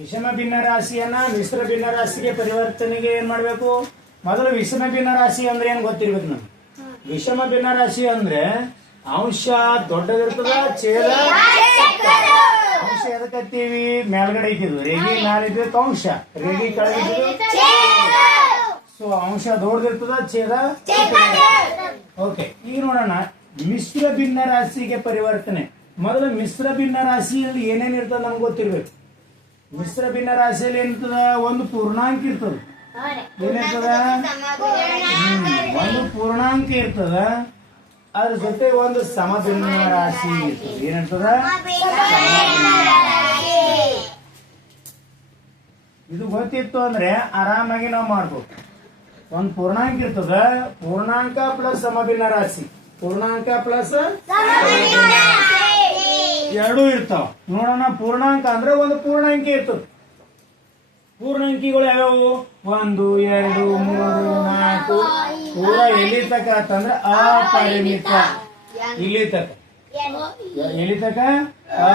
ವಿಷಮ ಭಿನ್ನ ರಾಶಿಯನ್ನ ಮಿಶ್ರ ಭಿನ್ನ ರಾಶಿಗೆ ಪರಿವರ್ತನೆಗೆ ಏನ್ ಮಾಡ್ಬೇಕು? ಮೊದಲು ವಿಷಮ ಭಿನ್ನ ರಾಶಿ ಅಂದ್ರೆ ಏನ್ ಗೊತ್ತಿರ್ಬೇಕು ನಮ್ಗೆ. ವಿಷಮ ಭಿನ್ನ ರಾಶಿ ಅಂದ್ರೆ ಅಂಶ ದೊಡ್ಡದಿರ್ತದ, ಛೇದ ಅಂಶ ಎದಕ್ಕತ್ತೀವಿ? ಮೇಲ್ಗಡೆ ಇದ್ದಿದ್ದು ರೇಗಿ ಮ್ಯಾಲ ಇದ್ದಿದ್ದು ಅಂಶ, ರೇಗಿ ಕೆಳಗಿದ್ದು. ಸೊ ಅಂಶ ದೊಡ್ಡದಿರ್ತದ, ಛೇದ. ಓಕೆ, ಈಗ ನೋಡೋಣ ಮಿಶ್ರ ಭಿನ್ನ ರಾಶಿಗೆ ಪರಿವರ್ತನೆ. ಮೊದಲು ಮಿಶ್ರ ಭಿನ್ನ ರಾಶಿಯಲ್ಲಿ ಏನೇನ್ ಇರ್ತದ ನಮ್ಗೆ ಗೊತ್ತಿರ್ಬೇಕು. ಮಿಶ್ರ ಭಿನ್ನ ರಾಶಿಯಲ್ಲಿ ಏನಿರ್ತದ? ಒಂದು ಪೂರ್ಣಾಂಕ ಇರ್ತದ. ಏನಿರ್ತದ? ಒಂದು ಪೂರ್ಣಾಂಕ ಇರ್ತದ, ಅದ್ರ ಜೊತೆ ಒಂದು ಸಮಭಿನ್ನ ರಾಶಿ ಇರ್ತದೆ. ಏನಿರ್ತದ? ಇದು ಗೊತ್ತಿತ್ತು ಅಂದ್ರೆ ಆರಾಮಾಗಿ ನಾವು ಮಾಡ್ಬೋದು. ಒಂದು ಪೂರ್ಣಾಂಕ ಇರ್ತದ, ಪೂರ್ಣಾಂಕ ಪ್ಲಸ್ ಸಮಭಿನ್ನ ರಾಶಿ, ಪೂರ್ಣಾಂಕ ಪ್ಲಸ್ ಎರಡೂ ಇರ್ತಾವ. ನೋಡೋಣ, ಪೂರ್ಣಾಂಕ ಅಂದ್ರೆ ಒಂದು ಪೂರ್ಣಾಂಕ ಇರ್ತದ. ಪೂರ್ಣಾಂಕಿಗಳು ಯಾವ್ಯಾವು? 1, 2, 3, 4 ಪೂರ ಎಲ್ಲಿ ತಕ ಅಂತಂದ್ರೆ ಅಪರಿಮಿತ. ಇಲ್ಲಿ ತಕ ಎಲ್ಲಿ ತಕ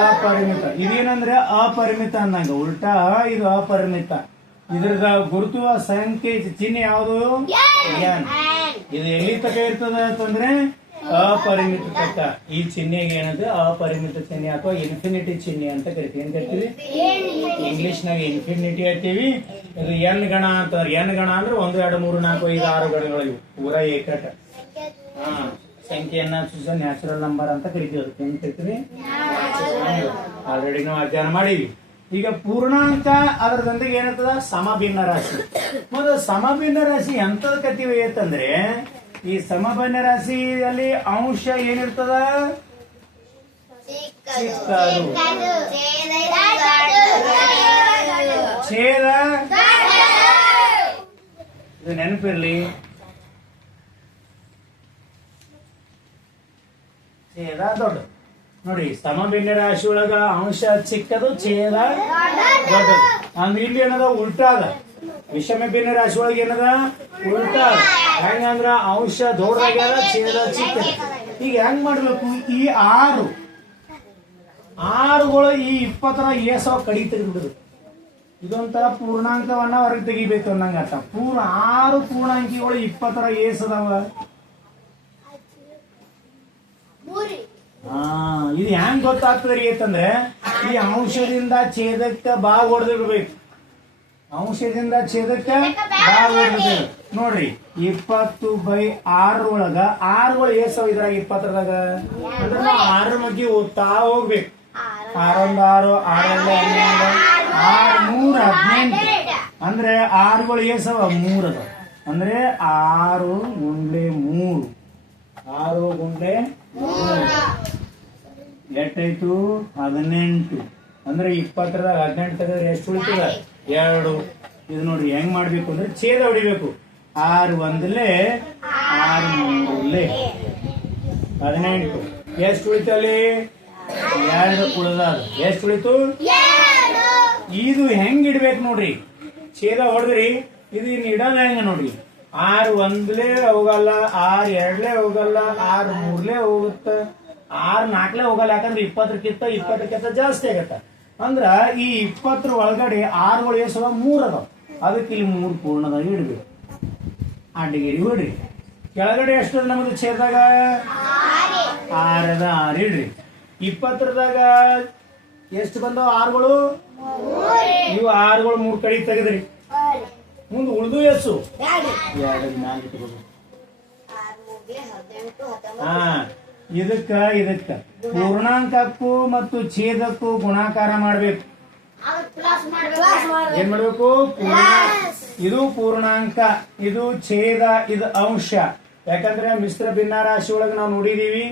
ಅಪರಿಮಿತ. ಇದೇನಂದ್ರೆ ಅಪರಿಮಿತ ಅಂದಂಗ, ಉಲ್ಟಾ ಇದು ಅಪರಿಮಿತ. ಇದ್ರದ ಗುರುತು ಸಂಖ್ಯೆ ಚಿಹ್ನೆ ಯಾವುದು? ಇದು ಎಲ್ಲಿ ತಕ ಇರ್ತದ ಅಂತಂದ್ರೆ ಅಪರಿಮಿತ ತಕ. ಈ ಚಿಹ್ನೆಗೆ ಏನಂದ್ರೆ ಅಪರಿಮಿತ ಚಿಹ್ನೆ ಅಥವಾ ಇನ್ಫಿನಿಟಿ ಚಿಹ್ನೆ ಅಂತ ಕರಿತೀವಿ. ಏನ್ ಕರಿತೀವಿ? ಇಂಗ್ಲಿಷ್ ನಾಗ ಇನ್ಫಿನಿಟಿ ಹೇಳ್ತೀವಿ. ಇದು ಎನ್ ಗಣ ಅಂತ. ಎನ್ ಗಣ ಅಂದ್ರೆ 1, 2, 3, 4, 5, 6 ಗಣಗಳು ಪೂರಾ ಏಕಟ. ಸಂಖ್ಯೆಯನ್ನ ನ್ಯಾಚುರಲ್ ನಂಬರ್ ಅಂತ ಕರಿತೀವಿ. ಅದಕ್ಕೆ ಏನ್ ಕರಿತೀವಿ? ಆಲ್ರೆಡಿ ನಾವು ಅಧ್ಯಯನ ಮಾಡೀವಿ. ಈಗ ಪೂರ್ಣಾಂಕ ಅದರದೊಂದಿಗೆ ಏನಿರ್ತದ? ಸಮಭಿನ್ನ ರಾಶಿ. ಮೊದಲು ಸಮಭಿನ್ನ ರಾಶಿ ಎಂತದ ಕರಿತೀವಿ ಅಂತಂದ್ರೆ, ಈ ಸಮಭಿನ್ನ ರಾಶಿಯಲ್ಲಿ ಅಂಶ ಏನಿರ್ತದ? ಚಿಕ್ಕದು, ಛೇದ ಇದು ನೆನಪಿರ್ಲಿ, ಛೇದ ದೊಡ್ಡ. ನೋಡಿ, ಸಮಭಿನ್ನ ರಾಶಿ ಒಳಗ ಅಂಶ ಚಿಕ್ಕದು, ಛೇದ ದೊಡ್ಡದು. ಅಂದ್ರೆ ಇಲ್ಲಿ ಏನದ? ಉಲ್ಟಾದ. ವಿಷಮ ಭಿನ್ನ ರಾಶಿ ಒಳಗೆ ಏನದ? ಉಲ್ಟಾ. ಹೆಂಗಂದ್ರ ಅಂಶ ದೊಡ್ಡದಾಗ್ಯಾದ, ಛೇದ ಚಿಕ್ಕ. ಈಗ ಹೆಂಗ್ ಮಾಡ್ಬೇಕು? ಈ ಆರುಗಳು ಈ 20ರ ಏಸವ ಕಡಿ ತೆಗೆದ್ಬಿಡುದು. ಇದೊಂಥರ ಪೂರ್ಣಾಂಕವನ್ನ ಹೊರಗೆ ತೆಗಿಬೇಕು ಅನ್ನಂಗ ಅರ್ಥ. 6 ಪೂರ್ಣಾಂಕಿಗಳು 20ರ ಏಸದವ. ಇದು ಹೆಂಗ್ ಗೊತ್ತಾಗ್ತದ್ರಿ ಅಂತಂದ್ರೆ, ಈ ಅಂಶದಿಂದ ಛೇದಕ್ಕೆ ಭಾಗ ಹೊಡೆದಿಡ್ಬೇಕು. ಅಂಶದಿಂದ ಛೇದಕ್ಕೆ ಭಾಗ ಹೊಡೆದಿಡ್ಬೇಕು. ನೋಡ್ರಿ, 20/6 ಒಳಗ 6ಗಳು ಏಸವ ಇದ್ರಾಗ 20ರದಾಗ. ಅಂದ್ರೆ ನಾವು 6 ಬಗ್ಗೆ ಓದ್ತಾ ಹೋಗ್ಬೇಕು. 6 1 6, 6 2 12, 6 3 18. ಅಂದ್ರೆ 6ಗಳು ಏಸವ 3 ಅದ. ಅಂದ್ರೆ 6 ಗುಂಡ್ಲೆ 3, 6 ಗುಂಡ್ಲೆ 3 ಎಷ್ಟಾಯ್ತು? 18. ಅಂದ್ರೆ 20ರದಾಗ 18 ತೆಗೆದ್ರೆ ಎಷ್ಟು ಉಳಿತದ? 2. ಇದು ನೋಡ್ರಿ ಹೆಂಗ್ ಮಾಡ್ಬೇಕು ಅಂದ್ರೆ ಛೇದ ಹೊಡಿಬೇಕು. 6 1 6 3 18. ಎಷ್ಟು ಉಳಿತು ಅಲ್ಲಿ? 2 ಉಳಿದ. ಎಷ್ಟು ಉಳಿತು? ಇದು ಹೆಂಗ್ ಇಡ್ಬೇಕು ನೋಡ್ರಿ. ಛೇದ ಹೊಡೆದ್ರಿ, ಇದು ಇನ್ನು ಇಡಲ್ಲ ಹೆಂಗ ನೋಡ್ರಿ. 6 1 ಹೋಗಲ್ಲ, 6 2 ಹೋಗಲ್ಲ, 6 3 ಹೋಗುತ್ತ, 6 4 ಹೋಗಲ್ಲ. ಯಾಕಂದ್ರೆ 20ಕ್ಕಿಂತ ಜಾಸ್ತಿ ಆಗತ್ತ. ಅಂದ್ರ ಈ 20ರ ಒಳಗಡೆ 6ಗಳು ಎಷ್ಟವ? 3 ಅದಾವ. ಅದಕ್ಕೆ ಇಲ್ಲಿ 3 ಪೂರ್ಣದಾಗಿ ಇಡ್ಬೇಕು. ಅಡ್ಡಿಗಿರಿ ಬಿಡ್ರಿ. ಕೆಳಗಡೆ ಎಷ್ಟು ನಮ್ದು ಛೇದಾಗ? 6 ಅದ. 6 ಇಡ್ರಿ. 20ರದಾಗ ಎಷ್ಟು ಬಂದವ? 6ಗಳು. ಇವು 6ಗಳು 3 ಕಡೆ ತೆಗೆದ್ರಿ. ಮುಂದೆ ಉಳಿದು ಎಷ್ಟು? 2 ಇದಕ್ಕ ಪೂರ್ಣಾಂಕಕ್ಕೂ ಮತ್ತು ಛೇದಕ್ಕೂ ಗುಣಾಕಾರ ಮಾಡ್ಬೇಕು. ಏನ್ ಮಾಡ್ಬೇಕು? ಇದು ಪೂರ್ಣಾಂಕ, ಇದು ಛೇದ, ಇದು ಅಂಶ. ಯಾಕಂದ್ರೆ ಮಿಶ್ರ ಭಿನ್ನ ರಾಶಿ ಒಳಗೆ ನಾವು ನೋಡಿದೀವಿ.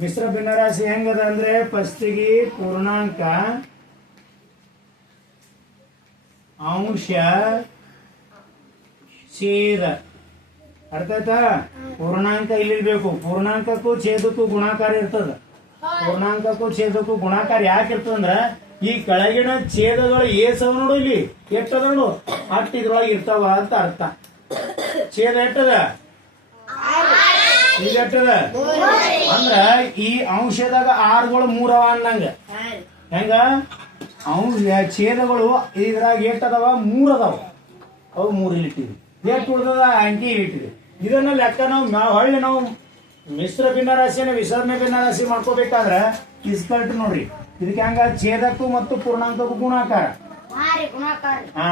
ಮಿಶ್ರ ಭಿನ್ನ ರಾಶಿ ಹೆಂಗದ ಅಂದ್ರೆ ಫಸ್ಟಿಗೆ ಪೂರ್ಣಾಂಕ, ಅಂಶ, ಛೇದ. ಅರ್ಥ ಆಯ್ತಾ? ಪೂರ್ಣಾಂಕ ಇಲ್ಲಿರ್ಬೇಕು. ಪೂರ್ಣಾಂಕಕ್ಕೂ ಛೇದಕ್ಕೂ ಗುಣಾಕಾರ ಇರ್ತದ. ಪೂರ್ಣಾಂಕಕ್ಕೂ ಛೇದಕ್ಕೂ ಗುಣಾಕಾರ ಯಾಕೆ ಇರ್ತದಂದ್ರ, ಈ ಕೆಳಗಿನ ಛೇದಗಳು ಏಸವ ನೋಡು, ಇಲ್ಲಿ ಎಟ್ಟದ ನೋಡು, ಅಷ್ಟು ಇದ್ರೊಳಗೆ ಇರ್ತಾವ ಅಂತ ಅರ್ಥ. ಛೇದ ಎಟ್ಟದ? ಈಗ ಎಟ್ಟದ? ಅಂದ್ರ ಈ ಅಂಶದಾಗ 6ಗಳು 3 ಅವ ಅನ್ನಂಗ. ಹೆಂಗ? ಛೇದಗಳು ಇದ್ರಾಗ ಏಟದವ 3 ಅದಾವ. ಅವು 3 ಇಲ್ಲಿಟ್ಟಿವಿ. ಎಷ್ಟು ಉಳಿದದ ಅಂಕಿ ಇಲ್ಲಿಟ್ಟಿವಿ. ಇದನ್ನ ಲೆಕ್ಕ ನಾವು ಹೊಳ್ಳಿ ನಾವು ಮಿಶ್ರ ಭಿನ್ನರಾಶಿಯನ್ನು ವಿಸರ್ಣ ಭಿನ್ನರಾಶಿ ಮಾಡ್ಕೋಬೇಕಾದ್ರೆ ಇಸ್ಕಲ್ಟ್ ನೋಡ್ರಿ. ಇದಕ್ಕೆ ಹಂಗ ಛೇದಕ್ಕೂ ಮತ್ತು ಪೂರ್ಣಾಂಕಕ್ಕೂ ಗುಣಾಕಾರ. ಹಾ,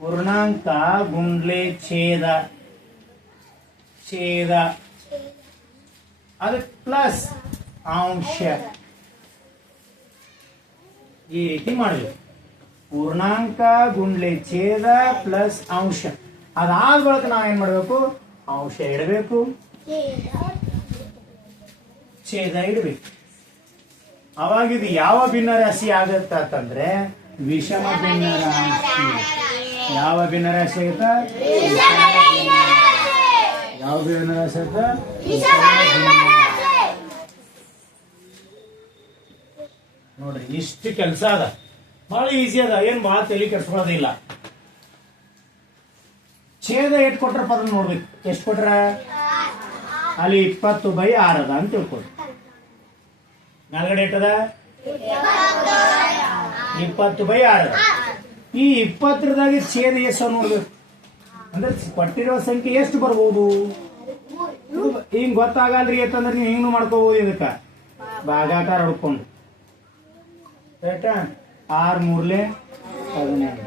ಪೂರ್ಣಾಂಕ ಗುಂಡ್ಲೆ ಛೇದ ಅದಕ್ಕೆ ಪ್ಲಸ್ ಅಂಶ. ಈ ರೀತಿ ಮಾಡಬೇಕು. ಪೂರ್ಣಾಂಕ ಗುಂಡ್ಲೆ ಛೇದ ಪ್ಲಸ್ ಅಂಶ. ಅದಾದ ಬಳಿಕ ನಾವೇನ್ ಮಾಡ್ಬೇಕು? ಅಂಶ ಇಡಬೇಕು, ಛೇದ ಇಡಬೇಕು. ಅವಾಗ ಇದು ಯಾವ ಭಿನ್ನರಾಶಿ ಆಗತ್ತ ಅಂತಂದ್ರೆ ವಿಷಮ ಭಿನ್ನರಾಶಿ. ಯಾವ ಭಿನ್ನರಾಶಿ ಆಗುತ್ತ? ಯಾವ ಭಿನ್ನರಾಶಿ ಆಗುತ್ತ? ನೋಡ್ರಿ, ಇಷ್ಟು ಕೆಲಸ ಅದ, ಬಹಳ ಈಸಿ ಅದ, ಏನ್ ಬಹಳ ತಲೆ ಕೆಡ್ಸ್ಕೊಳ್ಳೋದಿಲ್ಲ. ಛೇದ ಎಷ್ಟು ಕೊಟ್ರ ಪದ ನೋಡ್ಬೇಕು. ಎಷ್ಟು ಕೊಟ್ರ? ಅಲ್ಲಿ 20/6 ಅದ ಅಂತ ತಿಳ್ಕೊಳಿ. ನಾಲ್ಗಡೆ ಎಟ್ಟದ? 20/6. ಈ 20ರದಾಗಿ ಛೇದ ಎಷ್ಟು ನೋಡ್ಬೇಕು. ಅಂದ್ರೆ ಕೊಟ್ಟಿರೋ ಸಂಖ್ಯೆ ಎಷ್ಟು ಬರ್ಬೋದು? ಹಿಂಗ್ ಗೊತ್ತಾಗಲ್ರಿ ಅಂತಂದ್ರೆ ನೀವು ಹಿಂಗ್ ಮಾಡ್ಕೋಬಹುದು. ಇದಕ್ಕ ಭಾಗಾಕಾರ ಹೊಡ್ಕೊಂಡು 6 3 18.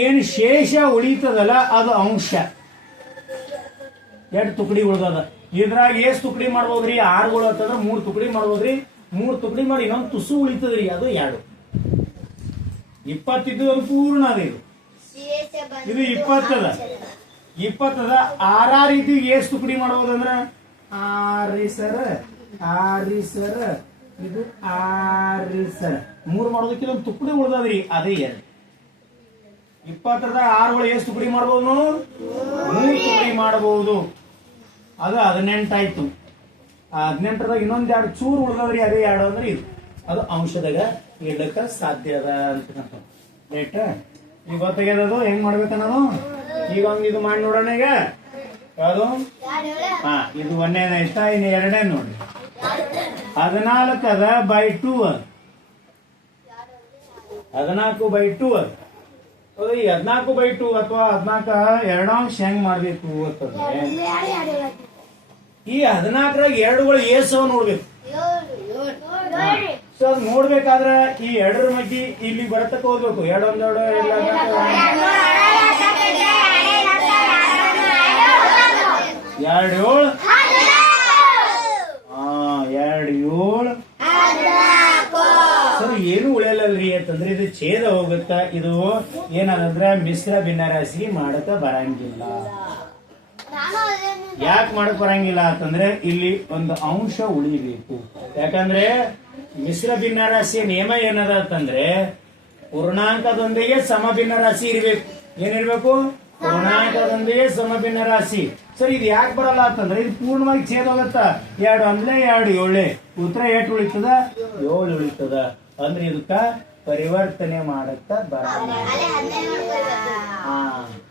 ಏನ್ ಶೇಷ ಉಳಿತದಲ್ಲ ಅದು ಅಂಶ. ಎರಡು ತುಕಡಿ ಉಳ್ದದ. ಇದ್ರಾಗ ಎಷ್ಟು ತುಕಡಿ ಮಾಡ್ಬೋದ್ರಿ? 6ಗಳು ಅಂತಂದ್ರೆ 3 ತುಕಡಿ ಮಾಡ್ಬೋದ್ರಿ. 3 ತುಕಡಿ ಮಾಡಿ ಇನ್ನೊಂದು ತುಸು ಉಳಿತದ್ರಿ, ಅದು 2. 20 ಇದ್ದು ಒಂದು ಪೂರ್ಣ ಅದ. ಇದು 20 ಅದ. 20 ಅದ. 6 ಇದು ಎಷ್ಟು ತುಕಡಿ ಮಾಡ್ಬೋದಂದ್ರ 6 ಸರ್ 6 ಸರ್ ಇದು 6 ಸರ್ 3 ಮಾಡೋದಕ್ಕೆ ಒಂದು ತುಕಡಿ ಉಳ್ದದ್ರಿ, ಅದೇ 2. 20ರದ 6ಗಳು ಎಷ್ಟು ತುಕಡಿ ಮಾಡಬಹುದು? 3 ತುಕಡಿ ಮಾಡಬಹುದು. ಅದು 18 ಆಯ್ತು. 18ರದಾಗ ಇನ್ನೊಂದ್ 2 ಚೂರು ಉಳ್ದದ್ರಿ, ಅದೇ 2 ಅಂದ್ರೆ ಇದು. ಅದು ಅಂಶದಾಗ ಇಡಕ್ಕ ಸಾಧ್ಯ ಅದ ಅಂತ. ರೈಟ್? ಈಗ ಗೊತ್ತಾಗ್ಯದದು ಹೆಂಗ್ ಮಾಡ್ಬೇಕನ್ನೋದು. ಈಗ ಒಂದು ಇದು ಮಾಡಿ ನೋಡೋಣ. ಈಗ ಯಾವುದು? ಹಾ, ಇದು 1ನೇದ ಇಷ್ಟ. ಇನ್ನು 2ನೇ ನೋಡ್ರಿ. 14 ಅದ ಬೈ 2 ಅದ. 14/2 ಅದ. ಈ 14/2 ಅಥವಾ 14 2 ಹೆಂಗ್ ಮಾಡ್ಬೇಕು ಅಂತಂದ್ರೆ ಈ 14ರಾಗ 2ಗಳು ಏಸವ ನೋಡ್ಬೇಕು. ಸೊ ಅದ್ ನೋಡ್ಬೇಕಾದ್ರೆ ಈ 2ರ ಮಧ್ಯೆ ಇಲ್ಲಿ ಬರತಕ್ಕ ಹೋಗ್ಬೇಕು. 2 1 2 ಇಲ್ಲ 2 7 ಸರ್ ಏನು ಉಳಿಯಲ್ಲಲ್ರಿ ಅಂತಂದ್ರೆ ಇದು ಛೇದ ಹೋಗುತ್ತ. ಇದು ಏನಂದ್ರೆ ಮಿಶ್ರ ಭಿನ್ನರಾಶಿಗೆ ಮಾಡಕ ಬರಂಗಿಲ್ಲ. ಯಾಕೆ ಮಾಡಕ್ ಬರಂಗಿಲ್ಲ ಅಂತಂದ್ರೆ ಇಲ್ಲಿ ಒಂದು ಅಂಶ ಉಳಿಬೇಕು. ಯಾಕಂದ್ರೆ ಮಿಶ್ರ ಭಿನ್ನರಾಶಿಯ ನಿಯಮ ಏನದ ಅಂತಂದ್ರೆ ಪೂರ್ಣಾಂಕದೊಂದಿಗೆ ಸಮ ಭಿನ್ನರಾಶಿ ಇರ್ಬೇಕು. ಏನಿರ್ಬೇಕು? ಪೂರ್ಣಾಂಕದೊಂದಿಗೆ ಸಮ ಭಿನ್ನರಾಶಿ. ಸರ್ ಇದು ಯಾಕೆ ಬರಲ್ಲ ಅಂತಂದ್ರೆ ಇದು ಪೂರ್ಣವಾಗಿ ಛೇದ ಹೋಗತ್ತ. 2 1 2 7. ಉತ್ತರ ಎಷ್ಟು ಉಳಿತದ? 7 ಉಳಿತದ. ಅಂದ್ರೆ ಇದಕ್ಕ ಪರಿವರ್ತನೆ ಮಾಡಕ್ಕ ಬರಲ್ಲ.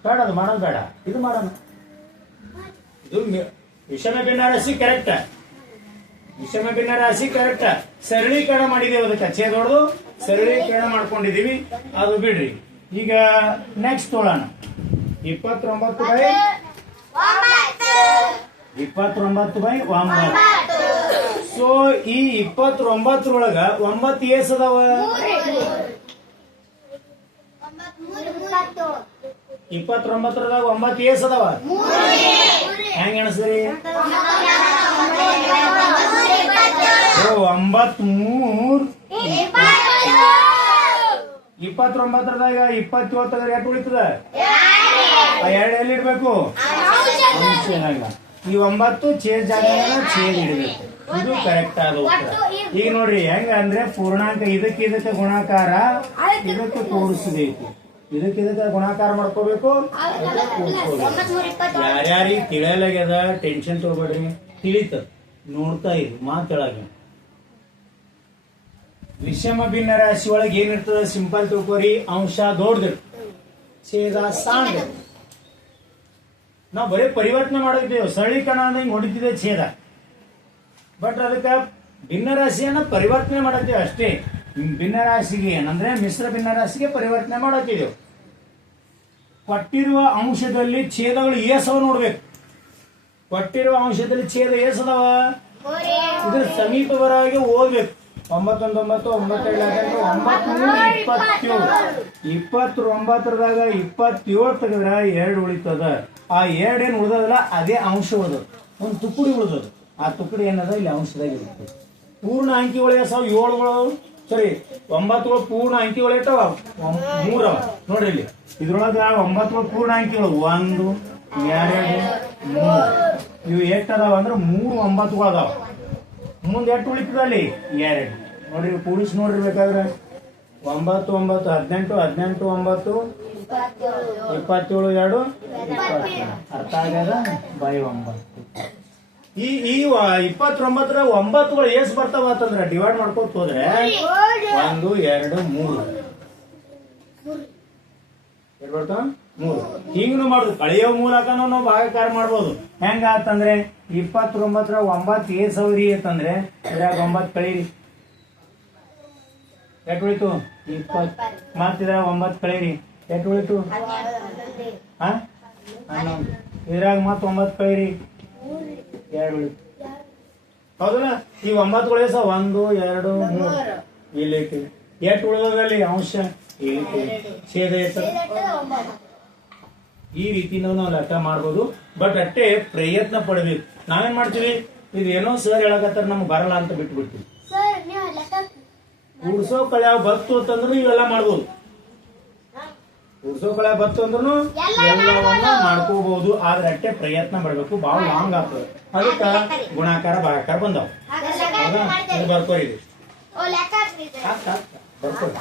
ಬೇಡ, ಅದು ಮಾಡೋದು ಬೇಡ, ಇದು ಮಾಡೋಣ. ಇದು ವಿಷಮ ಭಿನ್ನರಾಶಿ ಕರೆಕ್ಟ್. ವಿಷಮ ಭಿನ್ನರಾಶಿ ಕರೆಕ್ಟ್. ಸರಳೀಕರಣ ಮಾಡಿದೇವೆ. ಅದಕ್ಕೆ ಛೇದ ಹೊಡೆದು ಸರಳೀಕರಣ ಮಾಡ್ಕೊಂಡಿದೀವಿ. ಅದು ಬಿಡ್ರಿ. ಈಗ ನೆಕ್ಸ್ಟ್ ತೊಗೊಳ್ಳೋಣ. 29/9. ಸೊ ಈ 29ರೊಳಗ 9 ಏಸ್ ಅದಾವ? 29ರದಾಗ 9 ಏಸ್ ಅದಾವ? ಹೆಂಗ ಎಣಸ್ರಿ? 93. 29ರದಾಗ 27 ತೆಗೆದ್ರೆ ಎಷ್ಟು ಉಳಿತದ? 2 ಎಲ್ಲಿ ಇಡ್ಬೇಕು? ಈ 9 ಛೇದ್ ಜಾಗ ಛೇದ್ ಇಡಬೇಕು. ಇದು ಕರೆಕ್ಟ್ ಆದ ಉತ್ತರ. ಈಗ ನೋಡ್ರಿ ಹೆಂಗ ಅಂದ್ರೆ ಪೂರ್ಣಾಂಕ ಇದಕ್ಕೆ ಗುಣಾಕಾರ ಇದಕ್ಕೆ ತೋರಿಸಬೇಕು. ಇದಕ್ಕೆ ಗುಣಾಕಾರ ಮಾಡ್ಕೋಬೇಕು. ಯಾರ್ಯಾರಿಗೆ ತಿಳಿಯಲಾಗ್ಯದ ಟೆನ್ಷನ್ ತಗೋಬೇಡ್ರಿ, ತಿಳಿತ ನೋಡ್ತಾ ಇರಿ ಮಾತೊಳಗೆ. ವಿಷಮ ಭಿನ್ನ ರಾಶಿ ಒಳಗೆ ಏನಿರ್ತದ ಸಿಂಪಲ್ ತಿಳ್ಕೋರಿ. ಅಂಶ ದೊಡ್ಡದಿರ್, ಛೇದ ಸಣ್ಣ. ನಾವು ಬರೀ ಪರಿವರ್ತನೆ ಮಾಡಿದ್ದೇವೆ. ಸರಳೀಕರಣ ಅಂದ್ರೆ ಹಿಂಗ್ ಹೊಡಿತಿದೆ ಛೇದ. ಬಟ್ ಅದಕ್ಕೆ ಭಿನ್ನರಾಶಿಯನ್ನ ಪರಿವರ್ತನೆ ಮಾಡತ್ತೀವಿ ಅಷ್ಟೇ. ಭಿನ್ನರಾಶಿಗೆ ಏನಂದ್ರೆ ಮಿಶ್ರ ಭಿನ್ನರಾಶಿಗೆ ಪರಿವರ್ತನೆ ಮಾಡತ್ತೀವಿ. ಕೊಟ್ಟಿರುವ ಅಂಶದಲ್ಲಿ ಛೇದಗಳು ಏಸವ ನೋಡ್ಬೇಕು. ಕೊಟ್ಟಿರುವ ಅಂಶದಲ್ಲಿ ಛೇದ ಏಸದವ ಇದ್ರ ಸಮೀಪ ಬರವಾಗಿ ಓದ್ಬೇಕು. 9 9 9 29 27 ತೆಗೆದ್ರ 2 ಉಳಿತದ. ಆ 2 ಏನ್ ಉಳಿದಲ್ಲ ಅದೇ ಅಂಶ ಉಳಿದ. ಒಂದು ತುಕುಡಿ ಉಳಿದದ. ಆ ತುಕುಡಿ ಏನದ ಇಲ್ಲಿ ಅಂಶದಾಗ ಇರುತ್ತೆ. ಪೂರ್ಣ ಅಂಕಿಗಳು ಎಸವ್ 7ಗಳು ಸರಿ 9ಗಳು ಪೂರ್ಣ ಅಂಕಿಗಳು ಇಟ್ಟವ 3 ಅವ ನೋಡ್ರಿ. ಇಲ್ಲಿ ಇದ್ರೊಳಗ 9ಗಳು ಪೂರ್ಣ ಅಂಕಿಗಳು 1 2 3 ಇವು ಎಷ್ಟದಾವ ಅಂದ್ರೆ 3 9ಗಳು ಅದಾವ. ಮುಂದೆ ಎಷ್ಟು ಉಳಿತದಲ್ಲಿ 2 ನೋಡ್ರಿ. ಕೂಡಿಸಿ ನೋಡಿರ್ಬೇಕಾದ್ರೆ 9 9 18 18 9 27 2 20 ಅರ್ಥ ಆಗ್ಯದ ಬೈ 9. ಈ 29ರ 9ಗಳು ಎಷ್ಟು ಬರ್ತಾವ ಅಂತಂದ್ರೆ ಡಿವೈಡ್ ಮಾಡ್ಕೊತ ಹೋದ್ರೆ 1 2 3 ಬರ್ತಾವ 3. ಹಿಂಗೂ ಮಾಡುದು ಕಳೆಯೋ ಮೂಲಕನೂ ನಾವು ಭಾಗಾಕಾರ ಮಾಡ್ಬೋದು. ಹೆಂಗ ಅಂತಂದ್ರೆ 29ರ 9 ಏ ಸೌರಿ ಅಂತಂದ್ರೆ ಇದ್ರಾಗ 9 ಕಳೀರಿ ಎಷ್ಟು ಉಳಿತು 20. ಮತ್ತಿದ್ರ 9 ಕಳೀರಿ ಎಷ್ಟು ಉಳಿತು ಹ 11. ಇದ್ರಾಗ ಮತ್ 9 ಕಳೀರಿ 2 ಉಳಿತು. ಹೌದಲ್ಲ? ಈ 9ಗಳು ಎಸ 1 2 3 ಇಲ್ಲಿ ಎಷ್ಟು ಉಳಿದಲ್ಲಿ ಅಂಶ ಛೇದ ಎಷ್ಟು ಈ ರೀತಿ ನಾವು ಲೆಕ್ಕ ಮಾಡ್ಬೋದು. ಬಟ್ ಅಷ್ಟೇ ಪ್ರಯತ್ನ ಪಡ್ಬೇಕು. ನಾವೇನ್ ಮಾಡ್ತೀವಿ ಇದೇನೋ ಸರ್ ಹೇಳಕತ್ತಾರ ನಮ್ಗೆ ಬರಲ್ಲ ಅಂತ ಬಿಟ್ಟು ಬಿಡ್ತೀವಿ. ಉಡ್ಸೋ ಕಳ್ಯಾವ ಬತ್ತು ಅಂತಂದ್ರು ಇವೆಲ್ಲ ಮಾಡ್ಬೋದು. ಉಡ್ಸೋ ಕಳ್ಯಾವ ಬತ್ತು ಅಂದ್ರೂ ಎಲ್ಲವನ್ನ ಮಾಡ್ಕೋಬಹುದು. ಆದ್ರೆ ಅಷ್ಟೇ ಪ್ರಯತ್ನ ಮಾಡ್ಬೇಕು. ಬಹಳ ಲಾಂಗ್ ಆಗ್ತದೆ. ಅದಕ್ಕ ಗುಣಾಕಾರ ಭಾಗಾಕಾರ ಬಂದಾವ. ಬರ್ಕೋರಿ ಬರ್ಕೋರಿ.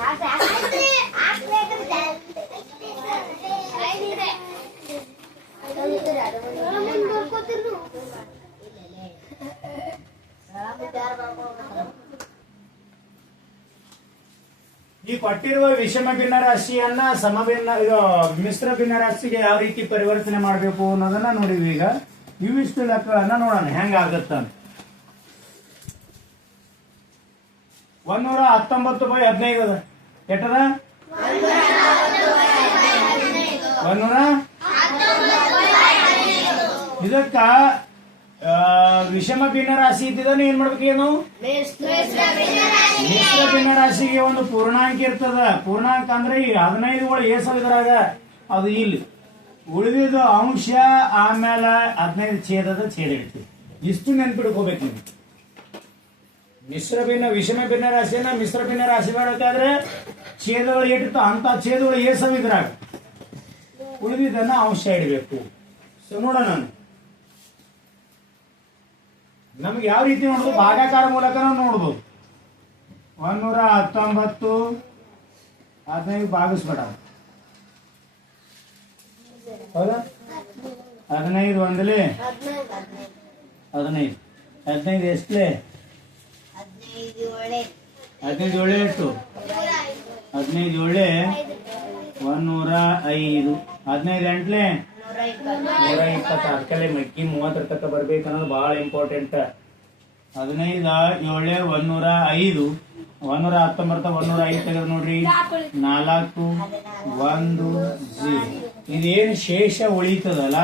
ಈ ಕೊಟ್ಟಿರುವ ವಿಷಮ ಭಿನ್ನ ರಾಶಿಯನ್ನ ಮಿಶ್ರ ಭಿನ್ನ ರಾಶಿಗೆ ಯಾವ ರೀತಿ ಪರಿವರ್ತನೆ ಮಾಡಬೇಕು ಅನ್ನೋದನ್ನ ನೋಡಿದ್ವಿ. ಈಗ ಇವಿಷ್ಟು ಲೆಕ್ಕಗಳನ್ನ ನೋಡೋಣ ಹೆಂಗ ಆಗತ್ತ ಅಂತ. 119/15 ಅದ ಎಟ್ಟದ 100. ಇದಕ್ಕ ವಿಷಮ ಭಿನ್ನ ರಾಶಿ ಇದ್ದಿದ್ದಾನೆ ಏನ್ ಮಾಡ್ಬೇಕು ನಾವು ಮಿಶ್ರ ಭಿನ್ನ ರಾಶಿಗೆ ಒಂದು ಪೂರ್ಣಾಂಕ ಇರ್ತದ. ಪೂರ್ಣಾಂಕ ಅಂದ್ರೆ ಈ 15ಗಳು ಏಸವ ಇದ್ರಾಗ ಅದು ಇಲ್ಲಿ ಉಳಿದಿದ್ದು ಅಂಶ ಆಮೇಲೆ 15 ಛೇದದ ಛೇದ ಇಡ್ತೀವಿ. ಇಷ್ಟು ನೆನ್ಪಿಡ್ಕೋಬೇಕು ನೀವು. ವಿಷಮ ಭಿನ್ನ ರಾಶಿಯನ್ನ ಮಿಶ್ರ ಭಿನ್ನ ರಾಶಿ ಮಾಡಬೇಕಾದ್ರೆ ಛೇದಗಳು ಏಟಿತ್ತು ಅಂತ ಛೇದಗಳು ಏಸವ ಇದ್ರಾಗ ಉಳಿದಿದ್ದನ್ನ ಅಂಶ ಇಡಬೇಕು. ಸೊ ನೋಡೋಣ ನಮ್ಗೆ ಯಾವ ರೀತಿ ನೋಡೋದು ಭಾಗಾಕಾರ ಮೂಲಕ ನಾವು ನೋಡ್ಬೋದು. 119 15 ಭಾಗಿಸ್ಬೇಡ ಹೌದಾ 15 ಒಂದಲೇ 15 15 ಎಷ್ಟಲೇ 15 ಏಳೆ ಎಷ್ಟು 15 ಏಳೆ 105 15 ಎಂಟ್ಲೆ 120. ಅದಕ್ಕಲ್ಲೇ ಮೆಕ್ಕಿ 30 ತಕ್ಕ ಬರ್ಬೇಕು ಅನ್ನೋದು ಬಹಳ ಇಂಪಾರ್ಟೆಂಟ್. 15 7 105 119 105 ತೆಗೆದು ನೋಡ್ರಿ 4 1 0. ಇದೇನು ಶೇಷ ಉಳಿತದಲ್ಲ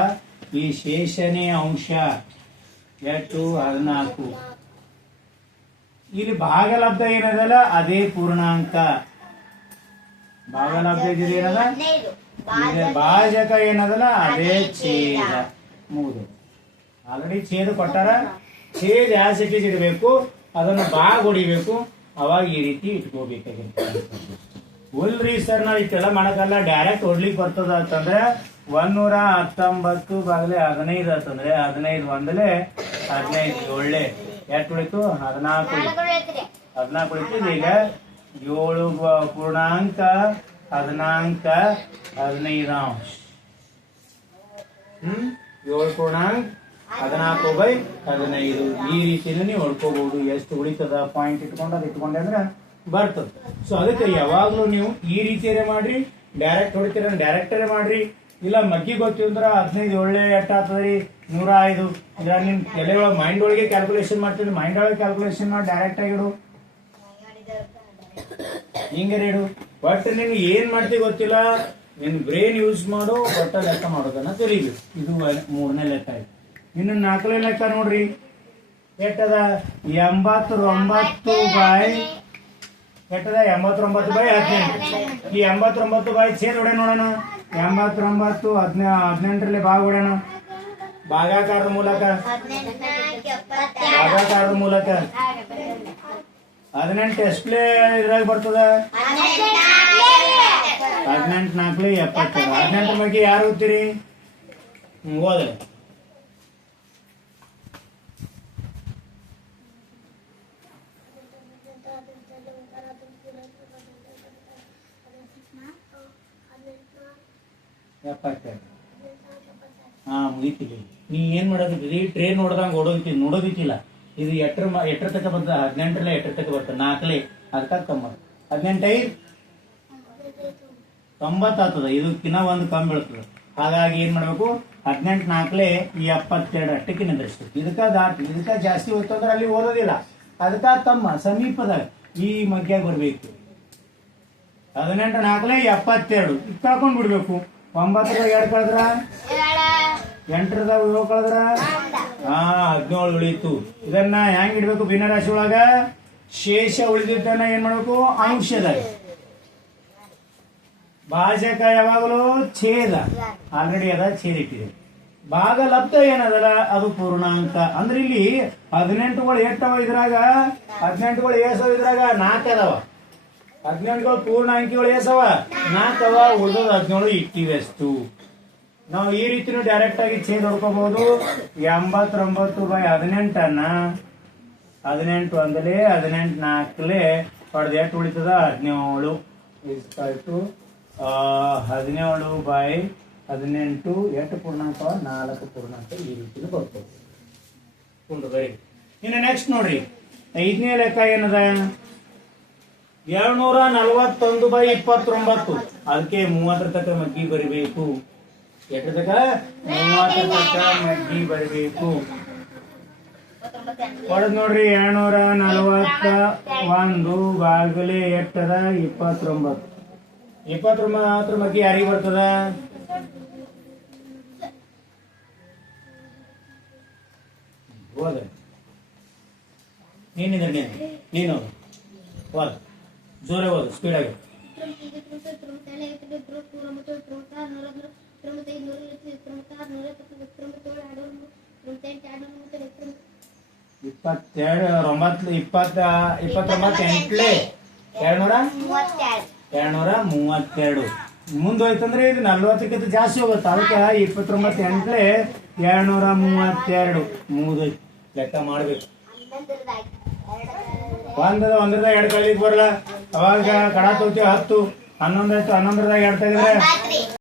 ಈ ಶೇಷನೇ ಅಂಶ ಎಷ್ಟು 14. ಇಲ್ಲಿ ಭಾಗಲಬ್ಧ ಏನದಲ್ಲ ಅದೇ ಪೂರ್ಣಾಂಕ. ಭಾಗಲಬ್ಧ ಏನದ ಭಾಜಕ ಏನದಲ್ಲ ಅದೇ ಛೇದ 3. ಆಲ್ರೆಡಿ ಛೇದ ಕೊಟ್ಟಾರ. ಛೇದ ಆಸಿಟಿಗೆ ಇಡಬೇಕು ಅದನ್ನು ಭಾಗ ಹೊಡಿಬೇಕು. ಅವಾಗ ಈ ರೀತಿ ಇಟ್ಕೋಬೇಕಾಗಿರ್ತದೆ. ಉಲ್ರಿ ಸರ್ ನಾವು ಇಷ್ಟೆಲ್ಲ ಮಾಡಕ್ಕಲ್ಲ ಡೈರೆಕ್ಟ್ ಹೊಡ್ಲಿಕ್ಕೆ ಬರ್ತದ ಅಂತಂದ್ರೆ 119 ಬಾಗಲೆ 15 ಅಂತಂದ್ರೆ 15 ಒಂದಲೇ 15 ಏಳೆ ಎಷ್ಟು ಉಳಿತು 14 ಉಳಿತು. ಈಗ 7 ಪೂರ್ಣಾಂಕ 14 15 ಅಂಶ 7 ಪೂರ್ಣಾಂಕ 14/15. ಈ ರೀತಿಯಲ್ಲಿ ನೀವು ಹೊಡ್ಕೋಬಹುದು. ಎಷ್ಟು ಉಳಿತದ ಪಾಯಿಂಟ್ ಇಟ್ಕೊಂಡು ಅದು ಇಟ್ಕೊಂಡೆ ಅಂದ್ರೆ ಬರ್ತದೆ. ಸೊ ಅದಕ್ಕೆ ಯಾವಾಗ್ಲೂ ನೀವು ಈ ರೀತಿಯೇ ಮಾಡ್ರಿ. ಡೈರೆಕ್ಟ್ ಹೊಡಿತೀರ ಡೈರೆಕ್ಟರೇ ಮಾಡ್ರಿ. ಇಲ್ಲ ಮಗ್ಗಿ ಗೊತ್ತಿಲ್ಲ 15 ಏಳೆ ಎಟ್ಟ ಆಗ್ತದ್ರಿ 105. ಇದ್ರ ನಿಮ್ ತಲೆ ಒಳಗೆ ಮೈಂಡ್ ಒಳಗೆ ಕ್ಯಾಲ್ಕುಲೇಷನ್ ಮಾಡ್ತೀನಿ. ಮೈಂಡ್ ಒಳಗೆ ಕ್ಯಾಲ್ಕುಲೇಷನ್ ಮಾಡಿ ಡೈರೆಕ್ಟ್ ಆಗಿ ಇಡು, ಹಿಂಗಾರ ಇಡು. ಒಟ್ಟು ನಿನ್ಗೆ ಏನ್ ಮಾಡ್ತೀವಿ ಗೊತ್ತಿಲ್ಲ, ನಿನ್ ಬ್ರೇನ್ ಯೂಸ್ ಮಾಡು, ಒಟ್ಟ ಲೆಕ್ಕ ಮಾಡೋದನ್ನ ತಿಳಿದು. ಇದು 3ನೇ ಲೆಕ್ಕ ಇದೆ. ಇನ್ನು 4ನೇ ಲೆಕ್ಕ ನೋಡ್ರಿ ಎಟ್ಟದ 89 ಬೈ ಎಟ್ಟದ 89 ಬೈ 18. ಈ 89 ಬೈ ಛೇದ ಹೊಡೆ ನೋಡೋಣ. 89 18ರಲ್ಲಿ ಭಾಗ ಹೊಡೆಯೋಣ. ಭಾಗಾಕಾರದ ಮೂಲಕ 18 ಎಷ್ಟಲೇ ಇದ್ರಾಗ ಬರ್ತದ? 18 4 72. 18 ಬಗ್ಗೆ ಯಾರು ಓದ್ತೀರಿ? ಓದ. ಹಾ ಮುಗಿತಿಲ್ಲ. ನೀ ಏನ್ ಮಾಡೋದಿದ್ರಿ? ಟ್ರೈನ್ ನೋಡ್ದಂಗ ನೋಡೋದಿತ್ತಿಲ್ಲ. ಇದು ಎಟ್ರ ತಕ ಬರ್ತದ? 18ರಲ್ಲಿ ಎಟ್ರ ತಕ ಬರ್ತದ? 4 ಅದಕ್ಕ ಕಮ್ಮ 18 90 ಆಗ್ತದ. ಇದಕ್ಕಿನ್ನ ಒಂದು ಕಮ್ಮಿ ಬೀಳ್ತದ. ಹಾಗಾಗಿ ಏನ್ ಮಾಡ್ಬೇಕು? 18 4 72 ಅಷ್ಟಕ್ಕೆ ನಿಂದ್ರಿಸ್ಬೇಕು. ಇದಕ್ಕ ಜಾಸ್ತಿ ಹೋಯ್ತಂದ್ರೆ ಅಲ್ಲಿ ಓದೋದಿಲ್ಲ. ಅದಕ್ಕ ಕಮ್ಮ ಸಮೀಪದಾಗ ಈ ಮಗ್ಯಾಗ ಬರ್ಬೇಕು. 18 4 72 ಇದು ಕಳ್ಕೊಂಡ್ ಬಿಡ್ಬೇಕು. 9 2 ಕಳೆದ್ರ 8 7 ಕಳೆದ್ರ 17 ಉಳಿತು. ಇದನ್ನ ಹೆಂಗ್ ಇಡ್ಬೇಕು? ಭಿನ್ನರಾಶಿ ಒಳಗ ಶೇಷ ಉಳಿದಿದ್ದನ್ನ ಏನ್ ಮಾಡ್ಬೇಕು? ಅಂಶದಾಗ. ಭಾಜಕ ಯಾವಾಗಲೂ ಛೇದ ಆಲ್ರೆಡಿ ಅದ, ಛೇದ ಇಟ್ಟಿದೆ. ಭಾಗ ಲಬ್ಧ ಏನದಲ್ಲ ಅದು ಪೂರ್ಣಾಂಕ. ಅಂದ್ರೆ ಇಲ್ಲಿ 18ಗಳು ಎಷ್ಟವ? ಇದ್ರಾಗ 18ಗಳು ಏಸವ? ಇದ್ರಾಗ 4 ಅದಾವ. 18ಗಳು ಪೂರ್ಣಾಂಕಿಗಳು ಏಸವ? 4 ಅವ. ಉಳಿದೋದು 17 ಇಟ್ಟಿವೆ ಅಷ್ಟು. ನಾವು ಈ ರೀತಿನೂ ಡೈರೆಕ್ಟ್ ಆಗಿ ಛೇದ ಹೊಡ್ಕೋಬಹುದು. 89 ಬೈ 18 18 ಒಂದಲೇ 18 4 ಹೊಡೆದು ಎಷ್ಟು ಉಳಿತದ? 17. 17 ಬೈ 18 ಎಷ್ಟು ಪೂರ್ಣಾಂಕ? 4 ಪೂರ್ಣಾಂಕ. ಈ ರೀತಿ ಬರ್ತದೆ. ಇನ್ನು ನೆಕ್ಸ್ಟ್ ನೋಡ್ರಿ 5ನೇ ಲೆಕ್ಕ ಏನದ? 741 ಬೈ 29. ಅದಕ್ಕೆ 30 ತಕ ಮಗ್ಗಿ ಬರಿಬೇಕು. ಎಷ್ಟು ತಕ? 30 ತಕ ಮಗ್ಗಿ ಬರಿಬೇಕು. ಹೊಡೆದ್ ನೋಡ್ರಿ 741 ಬಾಗಲೇ ಎಟ್ಟದ? 29. 29 ಮಗ್ಗಿ ಯಾರಿಗೆ ಬರ್ತದ? ಹೋದ ನೀನು ಹೋದ ಜೋರ ಹೋದ ಸ್ಪೀಡಾಗಿ. $232 ಮುಂದೆ ಹೋಯ್ತಂದ್ರೆ ಇದು 40ಕ್ಕಿಂತ ಜಾಸ್ತಿ ಹೋಗುತ್ತೆ. ಅದಕ್ಕೆ 29 732 ಮುಗಿದೋಯ್ತು. ಲೆಕ್ಕ ಮಾಡ್ಬೇಕು. ಒಂದ್ರದಾಗ 2 ಕಲಿಕ್ ಬರಲ್ಲ. ಅವಾಗ ಕಡ ತೋತಿ 10 11 ಆಯ್ತು. 11ದಾಗ 2 ತೆಗೆದ್ರೆ